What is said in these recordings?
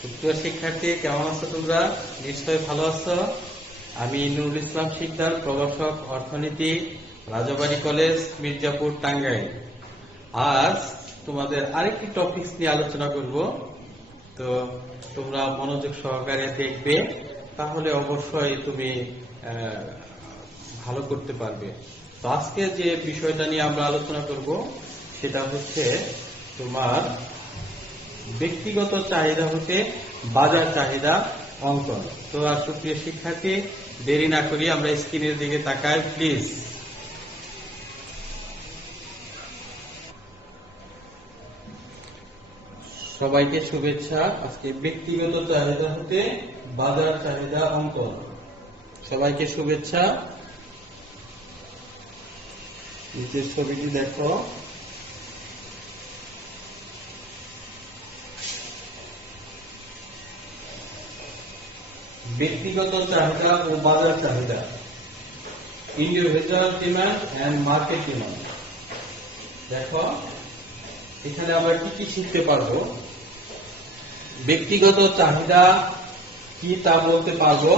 প্রিয় শিক্ষার্থী, কেমন আছো তোমরা? নিশ্চয়ই ভালো আছো। আমি নুরুল ইসলাম শিকদার, প্রভাষক অর্থনীতি, রাজাবাড়ী কলেজ, মির্জাপুর, টাঙ্গাইল। আজ তোমাদের আরেকটি টপিকস নিয়ে আলোচনা করব। তো তোমরা মনোযোগ সহকারে দেখবে, তাহলে অবশ্যই তুমি ভালো করতে পারবে। তো আজকে যে বিষয়টা নিয়ে আমরা আলোচনা করব সেটা হচ্ছে তোমার ব্যক্তিগত চাহিদা হতে বাজার চাহিদা অঙ্কন। তো আর সুপ্রিয় শিক্ষার্থী, দেরি না করি আমরা স্ক্রিনের দিকে তাকাই প্লিজ। সবাইকে শুভেচ্ছা। আজকে ব্যক্তিগত চাহিদা হতে বাজার চাহিদা অঙ্কন, সবাইকে শুভেচ্ছা। নিচের ছবিটি দেখো। ব্যক্তিগত চাহিদা ও বাজার চাহিদা, individual demand and market demand. দেখো এখানে আমরা কি কি শিখতে পারবো। ব্যক্তিগত চাহিদা কি তা বলতে পারবো,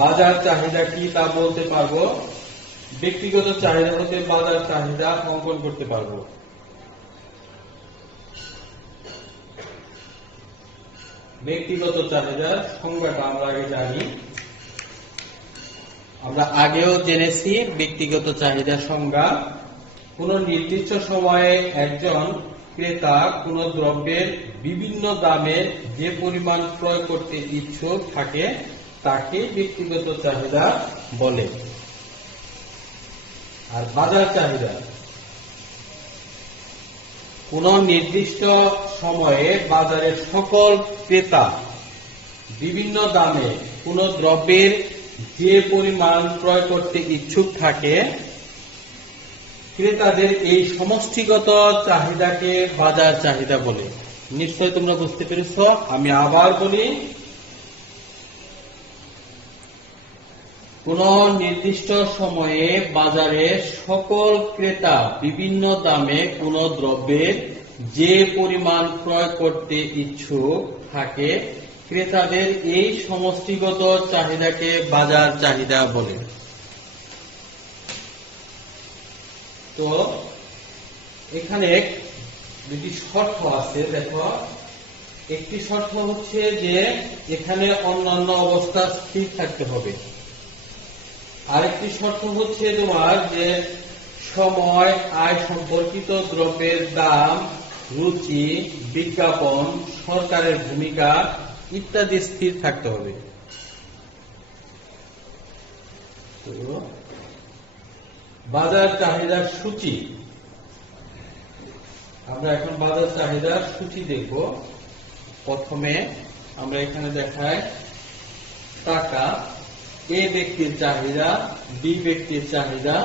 বাজার চাহিদা কি তা বলতে পারবো, ব্যক্তিগত চাহিদা হতে বাজার চাহিদা অঙ্কন করতে পারবো। ব্যক্তিগত চাহিদার সংজ্ঞাটা আমরা আগে জানি। আমরা আগেও জেনেছি ব্যক্তিগত চাহিদার সংজ্ঞা। কোন নির্দিষ্ট সময়ে একজন ক্রেতা কোন দ্রব্যের বিভিন্ন দামে যে পরিমাণ ক্রয় করতে ইচ্ছুক থাকে তাকে ব্যক্তিগত চাহিদা বলে। আর বাজার চাহিদা কোন নির্দিষ্ট সময়ে বাজারের সকল ক্রেতা বিভিন্ন দামে কোন দ্রব্যের যে পরিমাণ ক্রয় করতে ইচ্ছুক থাকে ক্রেতাদের এই সমষ্টিগত চাহিদাকে বাজার চাহিদা বলে। নিশ্চয় তোমরা বুঝতে পেরেছ। আমি আবার বলি, কোন নির্দিষ্ট সময়ে বাজারে সকল ক্রেতা বিভিন্ন দামে কোন দ্রব্যের যে পরিমাণ ক্রয় করতে ইচ্ছুক থাকে ক্রেতাদের এই সমষ্টিগত চাহিদাকে বাজার চাহিদা বলে। তো এখানে দুটি শর্ত আছে। দেখো, একটি শর্ত হচ্ছে যে এখানে অন্যান্য অবস্থা স্থির থাকতে হবে। আরেকটি শর্ত হচ্ছে তোমার যে সময়, আয় সম্পর্কিত দ্রব্যের দাম, রুচি, বিজ্ঞাপন, সরকারের ভূমিকা ইত্যাদি স্থির থাকতে হবে। বাজার চাহিদার সূচি, আমরা এখন বাজার চাহিদার সূচি দেখব। প্রথমে আমরা এখানে দেখাই টাকা, এ ব্যক্তির চাহিদা, বি ব্যক্তির চাহিদা।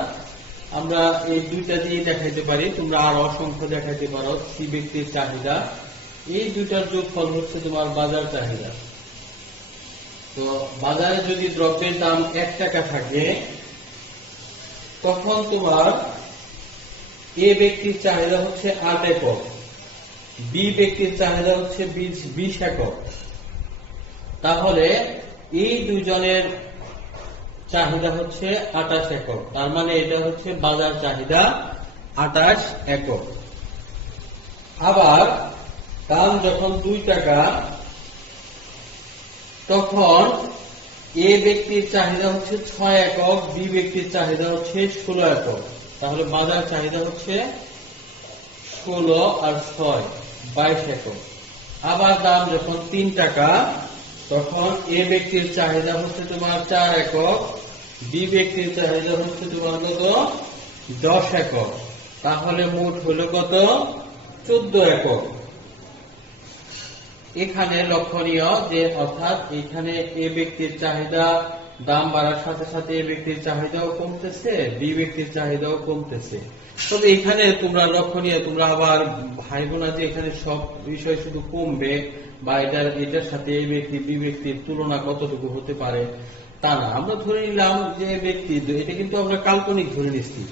আমরা এই দুইটা দিয়ে দেখাইতে পারি, তোমরা আর অসংখ্য দেখাইতে পারো। সি ব্যক্তির চাহিদা, এই দুইটার যোগফল হচ্ছে তোমার বাজার চাহিদা। তো বাজারে যদি দ্রব্যের দাম 1 টাকা থাকে তখন তোমার এ ব্যক্তির চাহিদা হচ্ছে 8 একক, বি ব্যক্তির চাহিদা হচ্ছে 20 একক। তাহলে এই দুইজনের চাহিদা হচ্ছে 28 একক। তার মানে এটা হচ্ছে বাজার চাহিদা 28 একক। আবার দাম যখন 2 টাকা তখন এ ব্যক্তির চাহিদা হচ্ছে 6 একক, বি ব্যক্তির চাহিদা হচ্ছে 16 একক। তাহলে বাজার চাহিদা হচ্ছে 16 আর 6 22 একক। আবার দাম যখন 3 টাকা তখন এ ব্যক্তির চাহিদা হচ্ছে তোমার 4 একক, বি ব্যক্তির চাহিদা হচ্ছে তোমার কত 10 একক। তাহলে মোট হলো কত 14 একক। এখানে লক্ষণীয় যে অর্থাৎ এখানে এ ব্যক্তির চাহিদা দাম বাড়ার সাথে সাথে এ ব্যক্তির চাহিদাও কমতেছে, বি ব্যক্তির চাহিদাও কমতেছে। তবে এখানে তোমরা লক্ষণীয়, তোমরা আবার ভাইবো না যে এখানে সব বিষয় শুধু কমবে বা এটার সাথে এই ব্যক্তি বি ব্যক্তির তুলনা কতটুকু হতে পারে তা না। আমরা ধরে নিলাম যে ব্যক্তি, এটা কিন্তু আমরা কাল্পনিক ধরে নিচ্ছি।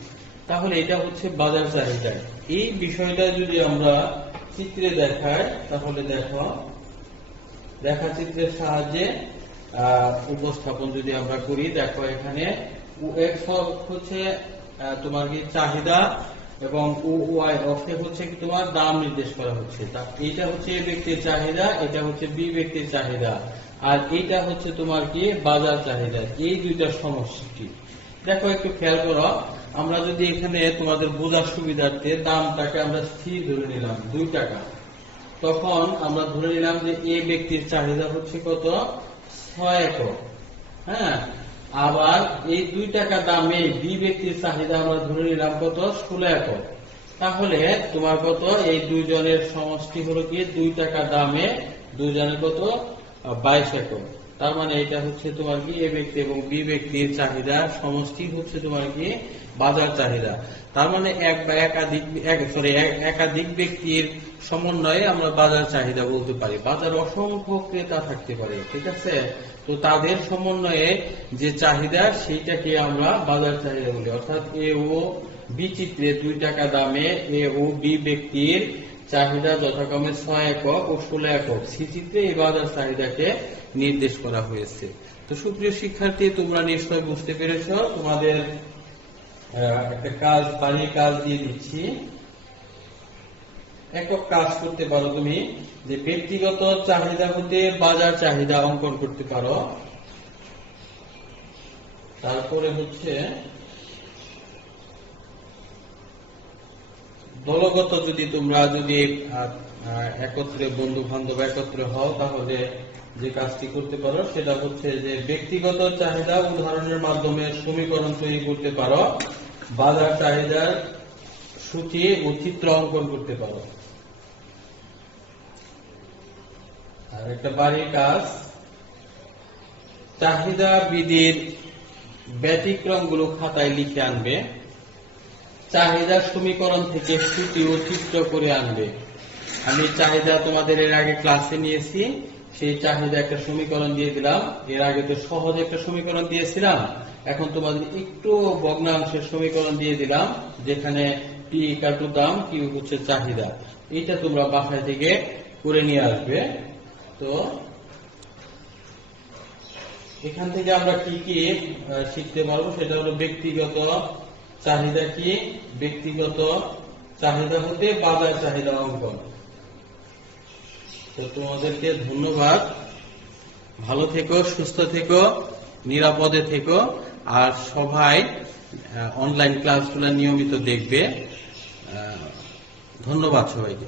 তাহলে এটা হচ্ছে বাজার চাহিদা। এই বিষয়টা যদি আমরা চিত্রে দেখাই তাহলে দেখো রেখাচিত্রের সাহায্যে উপস্থাপন যদি আমরা করি, দেখো এখানে x হচ্ছে তোমার কি চাহিদা এবং y অক্ষে হচ্ছে কি তোমার দাম নির্দেশ করা হচ্ছে। এটা হচ্ছে এ ব্যক্তির চাহিদা, এটা হচ্ছে বি ব্যক্তির চাহিদা, আর এটা হচ্ছে তোমার কি বাজার চাহিদা। এই দুইটা সমষ্টি। দেখো একটু খেয়াল করো, আমরা যদি এখানে তোমাদের বোঝার সুবিধার্থে দামটাকে আমরা স্থির ধরে নিলাম 2 টাকা, তখন আমরা ধরে নিলাম যে এ ব্যক্তির চাহিদা হচ্ছে কত 6 একক। হ্যাঁ, আবার এই 2 টাকা দামে বি ব্যক্তির চাহিদা আমরা ধরে নিলাম কত 16 একক। তাহলে তোমার কত এই দুইজনের সমষ্টি হলো কি 2 টাকা দামে দুইজনের কত 22 একক। তার মানে এটা হচ্ছে তোমার কি এ ব্যক্তি এবং বি ব্যক্তির চাহিদা সমষ্টি হচ্ছে তোমার কি বাজার চাহিদা। তার মানে একাধিক ব্যক্তির সমন্বয়ে আমরা বাজার চাহিদা বলতে পারি। বাজার অসংখ্য ক্রেতা থাকতে পারে, ঠিক আছে, তো তাদের সমন্বয়ে যে চাহিদা সেইটাকে আমরা বাজার চাহিদা বলি। অর্থাৎ এ ও বি চিত্রে 2 টাকা দামে এ ও বি ব্যক্তির চাহিদা যথাক্রমে 6 একক ও 16 একক, সি চিত্রে এই বাজার চাহিদাকে নির্দেশ করা হয়েছে। তো সুপ্রিয় শিক্ষার্থী, তোমরা নিশ্চয় বুঝতে পেরেছ। তোমাদের একটা বাড়ির কাজ দিয়ে দিচ্ছি। একক কাজ করতে পারো তুমি, যে ব্যক্তিগত চাহিদা হতে বাজার চাহিদা অঙ্কন করতে পারো। তারপরে হচ্ছে দলগত, তোমরা যদি একত্রে বন্ধু বান্ধব একত্রে হও, তাহলে যে কাজটি করতে পারো সেটা হচ্ছে যে ব্যক্তিগত চাহিদা উদাহরণের মাধ্যমে সমীকরণ তৈরি করতে পারো, বাজার চাহিদার সূচি ও চিত্র অঙ্কন করতে পারো। আর একটা বাড়ির কাজ, চাহিদা বিধির ব্যতিক্রম গুলো খাতায় লিখে আনবে, চাহিদা সমীকরণ থেকে সূচি ও চিত্র করে আনবে। আমি চাহিদা তোমাদের এর আগে ক্লাসে নিয়েছি, সেই চাহিদা একটা সমীকরণ দিয়ে দিলাম। এর আগে তো সহজ একটা সমীকরণ দিয়েছিলাম, এখন তোমাদের একটু ভগ্নাংশের সমীকরণ দিয়ে দিলাম, যেখানে পি ইকুয়াল টু দাম, কিউ হচ্ছে চাহিদা। এটা তোমরা বাসায় থেকে করে নিয়ে আসবে। তো এখান থেকে আমরা কি কি শিখতে পারবো সেটা হলো ব্যক্তিগত চাহিদা কি, ব্যক্তিগত চাহিদা হতে বাজার চাহিদা অঙ্কন। তো তোমাদেরকে ধন্যবাদ। ভালো থেকো, সুস্থ থেকো, নিরাপদে থেকো, আর সবাই অনলাইন ক্লাসগুলো নিয়মিত দেখবে। ধন্যবাদ সবাইকে।